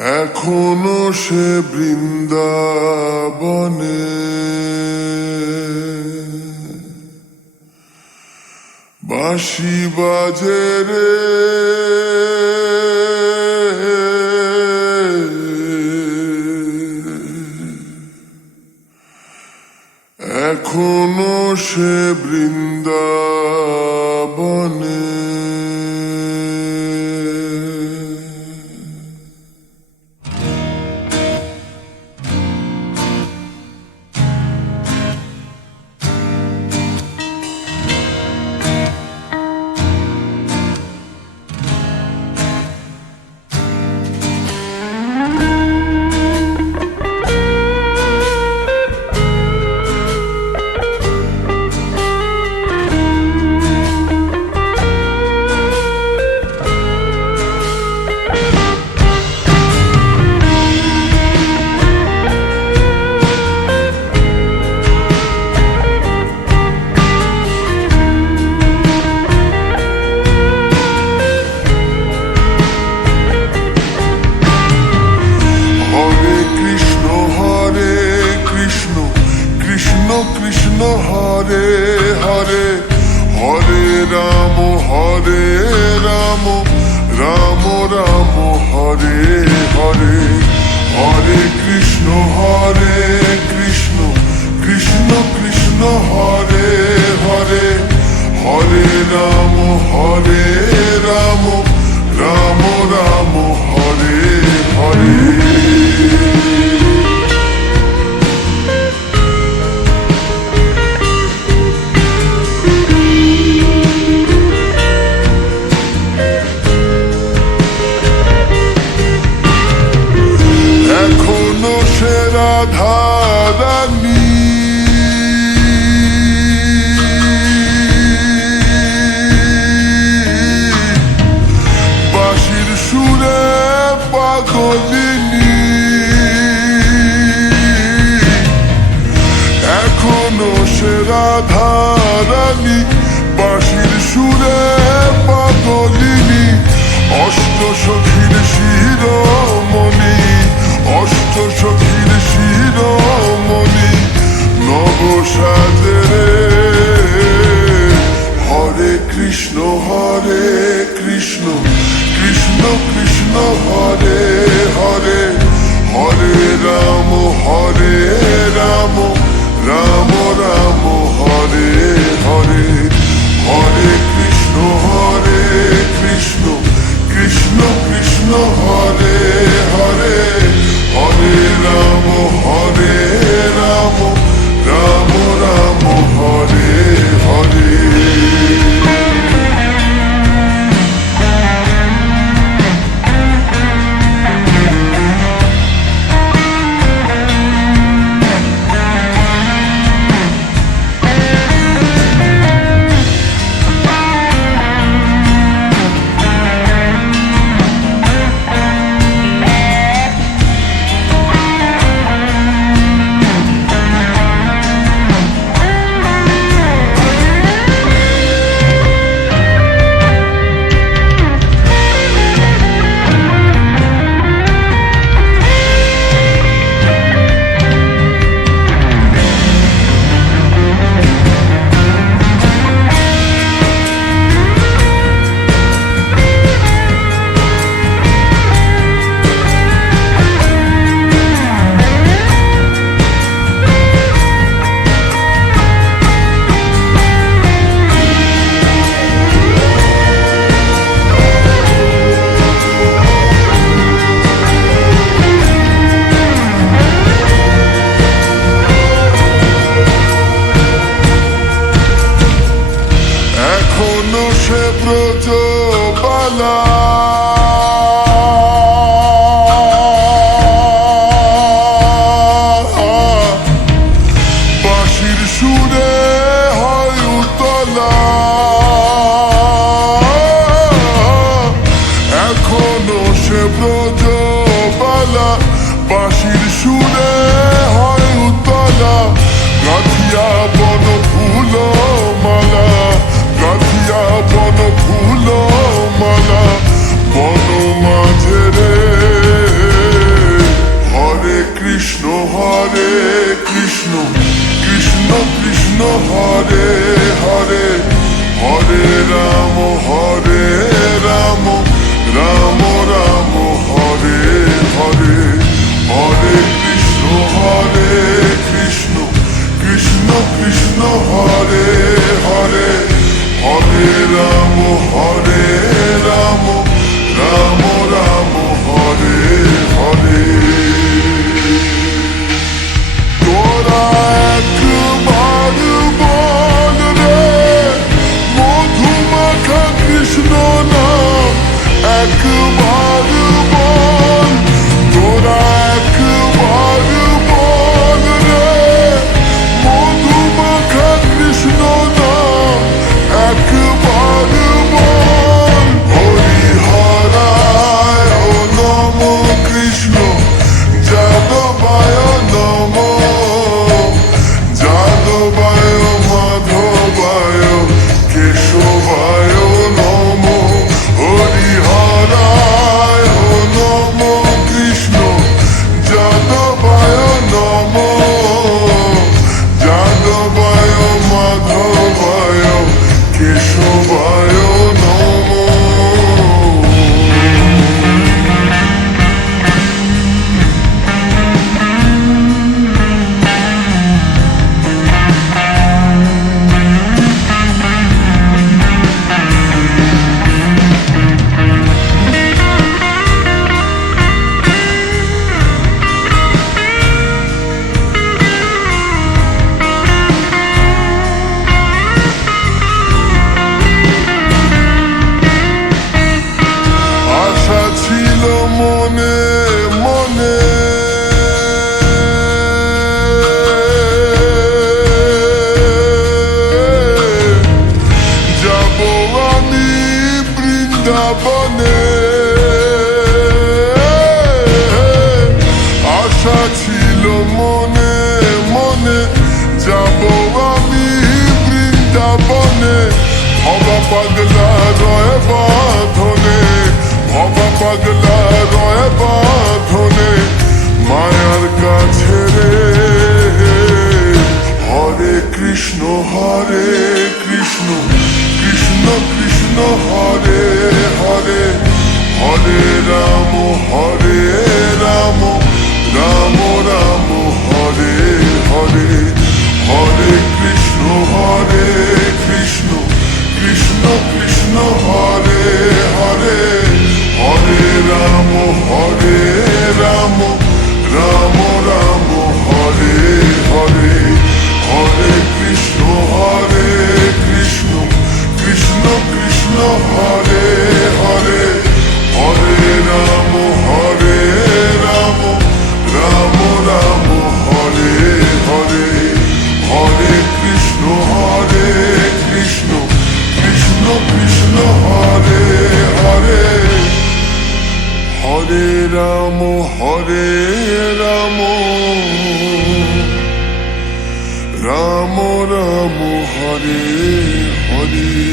এখনো সে বৃন্দাবনে বাঁশি বাজে রে, এখনো সে বৃন্দাবনে। কৃষ্ণ হরে হরে, হরে রাম রাম রাম হরে হরে, হরে কৃষ্ণ কৃষ্ণ কৃষ্ণ হরে হরে, হরে রাম রাম রাম হরে হরে। রাধারানী বাঁশির সুরে পাগলিনী, এখনো সে রাধারানী বাঁশির সুরে পাগলিনী, অষ্ট সখীর শিরোমণি, অষ্ট সখীর শিরোমণি নব সাজরে। হরে কৃষ্ণ কৃষ্ণ কৃষ্ণ হরে হরে, হরে রাম রাম রাম হরে হরে, হরে কৃষ্ণ কৃষ্ণ কৃষ্ণ হরে হরে, হরে রাম রাম রাম হরে হরে। সে ব্রজবালা বাঁশির সুরে হয় উতলা, এখনো সে ব্রজবালা বাঁশির সুরে হয় উতলা, গাথিয়া বন ফুল মালা, গাথিয়া বন ফুল মালা বন মাঝে রে, হরে হরে হরে রাম রাম রাম হরে হরে হরে কৃষ্ণ কৃষ্ণ কৃষ্ণ হরে হরে হরে রাম রাম রাম হরে হরে তোরা একবার বল রে মধুমাখা কৃষ্ণ নাম একবার বল তোরা একবার বল রে মধুমাখা কৃষ্ণ নাম একবার বল হরিহরায় নম কৃষ্ণ যাদবায় নম যাদবায় মাধবায় কেশবায় নম হরিহরায় নম কৃষ্ণ যাদবায় নম যাদবায় মাধবায় কেশবায় নম আশা ছিল মনে মনে যাব আমি বৃন্দাবনে আশা ছিল মনে মনে যাব আমি বৃন্দাবনে ভবা পাগলা রয় বাঁধনে ভবা পাগলা রয় বাঁধনে মায়ার কাছে রে হরে কৃষ্ণ কৃষ্ণ কৃষ্ণ হরে হরে হরে রাম রাম রাম হরে হরে হরে কৃষ্ণ কৃষ্ণ কৃষ্ণ হরে হরে হরে রাম রাম রাম হরে হরে হরে কৃষ্ণ কৃষ্ণ কৃষ্ণ হরে হরে হরে রাম রাম রাম হরে হরে হরে কৃষ্ণ কৃষ্ণ কৃষ্ণ হরে হরে হরে রাম রাম রাম হরে হরে